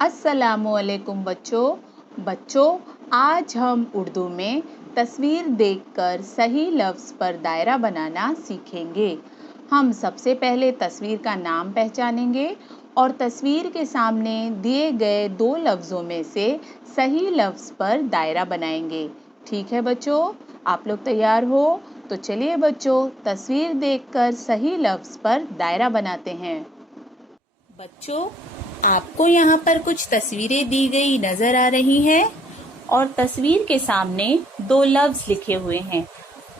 अस्सलामुअलैकुम बच्चों, आज हम उर्दू में तस्वीर देखकर सही लफ्ज़ पर दायरा बनाना सीखेंगे। हम सबसे पहले तस्वीर का नाम पहचानेंगे और तस्वीर के सामने दिए गए दो लफ्ज़ों में से सही लफ्ज़ पर दायरा बनाएंगे। ठीक है बच्चों, आप लोग तैयार हो? तो चलिए बच्चों, तस्वीर देखकर सही लफ्ज़ पर दायरा बनाते हैं। बच्चों, आपको यहाँ पर कुछ तस्वीरें दी गई नजर आ रही हैं और तस्वीर के सामने दो लफ्ज लिखे हुए हैं।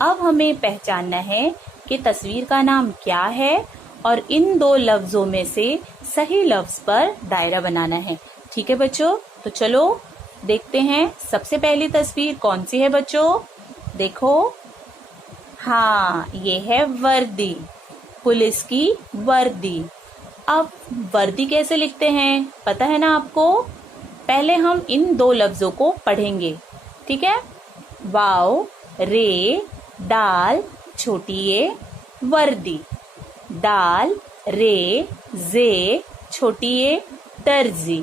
अब हमें पहचानना है कि तस्वीर का नाम क्या है और इन दो लफ्जों में से सही लफ्ज पर दायरा बनाना है। ठीक है बच्चों, तो चलो देखते हैं। सबसे पहली तस्वीर कौन सी है बच्चों? देखो, हाँ, ये है वर्दी, पुलिस की वर्दी। अब वर्दी कैसे लिखते हैं पता है ना आपको? पहले हम इन दो लफ्जों को पढ़ेंगे, ठीक है? वाव रे दाल छोटी ए वर्दी, दाल रे जे छोटी ए दर्जी।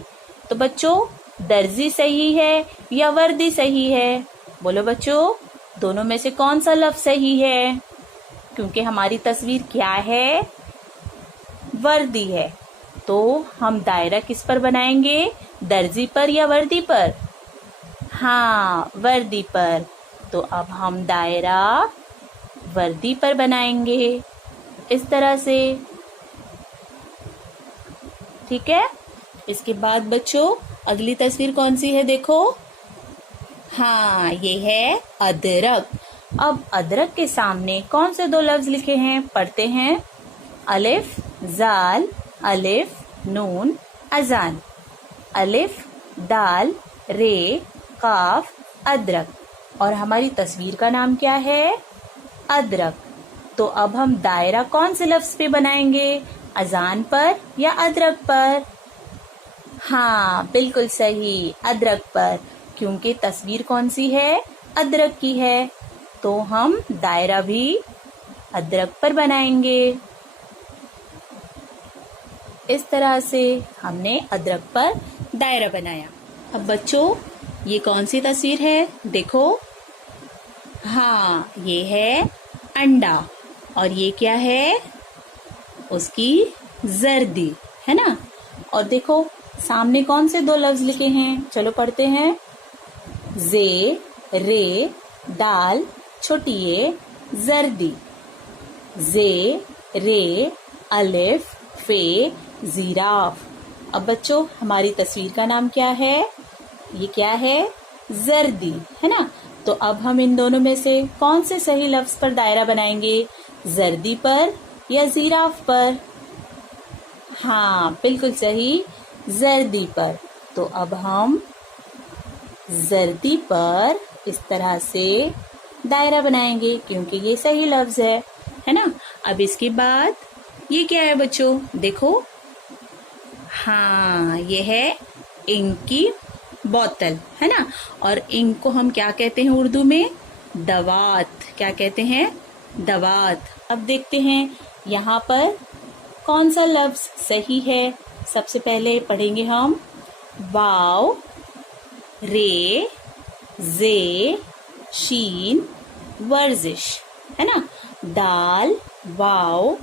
तो बच्चों, दर्जी सही है या वर्दी सही है? बोलो बच्चों, दोनों में से कौन सा लफ्ज सही है? क्योंकि हमारी तस्वीर क्या है? वर्दी है। तो हम दायरा किस पर बनाएंगे? दर्जी पर या वर्दी पर? हाँ, वर्दी पर। तो अब हम दायरा वर्दी पर बनाएंगे इस तरह से, ठीक है? इसके बाद बच्चों अगली तस्वीर कौन सी है? देखो, हाँ, ये है अदरक। अब अदरक के सामने कौन से दो लफ्ज लिखे हैं? पढ़ते हैं। अलिफ जाल अलिफ नून अजान, अलिफ दाल रे काफ अदरक। और हमारी तस्वीर का नाम क्या है? अदरक। तो अब हम दायरा कौन से लफ्ज पे बनाएंगे? अजान पर या अदरक पर? हाँ, बिल्कुल सही, अदरक पर, क्योंकि तस्वीर कौन सी है? अदरक की है। तो हम दायरा भी अदरक पर बनाएंगे। इस तरह से हमने अदरक पर दायरा बनाया। अब बच्चों, ये कौन सी तस्वीर है? देखो, हाँ, ये है अंडा और ये क्या है? उसकी जर्दी, है ना? और देखो सामने कौन से दो लफ्ज लिखे हैं? चलो पढ़ते हैं। जे रे दाल छोटी ए जर्दी, जे रे अलिफ फे जिराफ। अब बच्चों, हमारी तस्वीर का नाम क्या है? ये क्या है? जर्दी, है ना? तो अब हम इन दोनों में से कौन से सही लफ्ज पर दायरा बनाएंगे? जर्दी पर या जिराफ पर? हाँ, बिल्कुल सही, जर्दी पर। तो अब हम जर्दी पर इस तरह से दायरा बनाएंगे क्योंकि ये सही लफ्ज है ना? अब इसके बाद ये क्या है बच्चों? देखो, हाँ, ये है इंक की बोतल, है ना? और इंक को हम क्या कहते हैं उर्दू में? दवात। क्या कहते हैं? दवात। अब देखते हैं यहाँ पर कौन सा लफ्ज सही है। सबसे पहले पढ़ेंगे हम वाव रे जे शीन वर्जिश, है ना? दाल वाव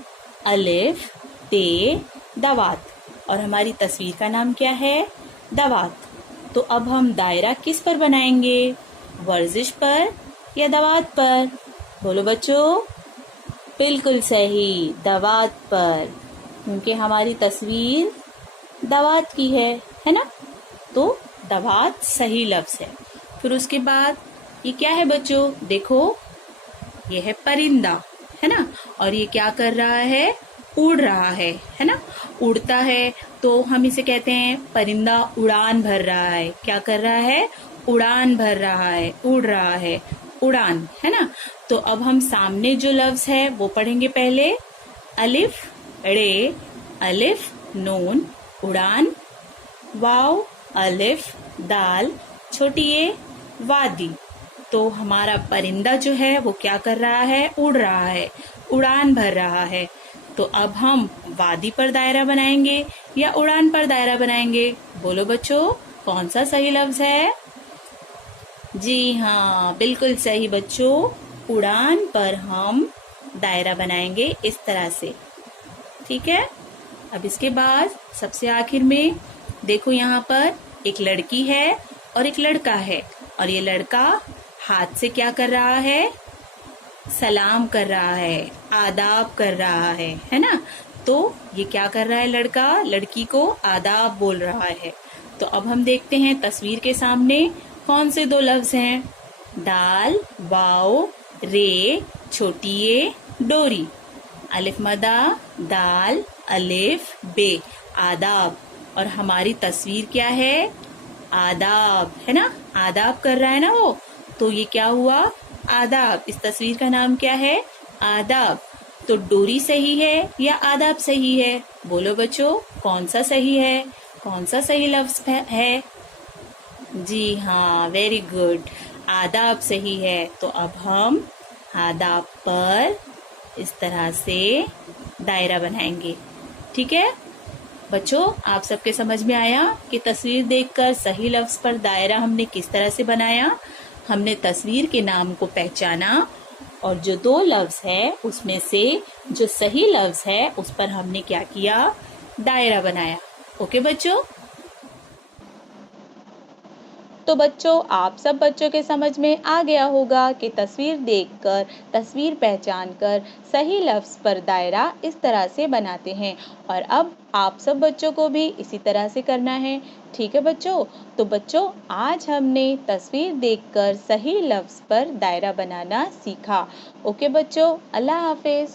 अलिफ ते दवात। और हमारी तस्वीर का नाम क्या है? दवात। तो अब हम दायरा किस पर बनाएंगे? वर्जिश पर या दवात पर? बोलो बच्चों, बिल्कुल सही, दवात पर, क्योंकि हमारी तस्वीर दवात की है ना? तो दवात सही लफ्ज है। फिर उसके बाद ये क्या है बच्चों? देखो, ये है परिंदा, है ना? और ये क्या कर रहा है? उड़ रहा है ना? उड़ता है तो हम इसे कहते हैं परिंदा उड़ान भर रहा है। क्या कर रहा है? उड़ान भर रहा है, उड़ रहा है, उड़ान, है ना? तो अब हम सामने जो लफ्ज है वो पढ़ेंगे पहले। अलिफ रे अलिफ नून उड़ान, वाव अलिफ दाल छोटी ए वादी। तो हमारा परिंदा जो है वो क्या कर रहा है? उड़ रहा है, उड़ान भर रहा है। तो अब हम वादी पर दायरा बनाएंगे या उड़ान पर दायरा बनाएंगे? बोलो बच्चों, कौन सा सही लफ्ज है? जी हाँ, बिल्कुल सही बच्चों। उड़ान पर हम दायरा बनाएंगे इस तरह से। ठीक है। अब इसके बाद सबसे आखिर में देखो, यहाँ पर एक लड़की है और एक लड़का है, और ये लड़का हाथ से क्या कर रहा है? सलाम कर रहा है, आदाब कर रहा है ना? तो ये क्या कर रहा है? लड़का लड़की को आदाब बोल रहा है। तो अब हम देखते हैं तस्वीर के सामने कौन से दो लफ्ज हैं? दाल, वाओ, रे, छोटी ए, डोरी। अलिफ मदा, दाल, अलिफ, बे, आदाब। और हमारी तस्वीर क्या है? आदाब, है ना? आदाब कर रहा है ना वो, तो ये क्या हुआ? आदाब। इस तस्वीर का नाम क्या है? आदाब। तो डोरी सही है या आदाब सही है? बोलो बच्चों, कौन सा सही है? कौन सा सही लफ्ज है? जी हाँ, वेरी गुड, आदाब सही है। तो अब हम आदाब पर इस तरह से दायरा बनाएंगे। ठीक है बच्चों, आप सबके समझ में आया कि तस्वीर देखकर सही लफ्ज पर दायरा हमने किस तरह से बनाया? हमने तस्वीर के नाम को पहचाना और जो दो लफ्ज है उसमें से जो सही लफ्ज है उस पर हमने क्या किया? दायरा बनाया। ओके बच्चों? तो बच्चों, आप सब बच्चों के समझ में आ गया होगा कि तस्वीर देखकर, तस्वीर पहचानकर सही लफ्ज पर दायरा इस तरह से बनाते हैं। और अब आप सब बच्चों को भी इसी तरह से करना है। ठीक है बच्चों? तो बच्चों, आज हमने तस्वीर देखकर सही लफ्ज पर दायरा बनाना सीखा। ओके बच्चों, अल्लाह हाफिज।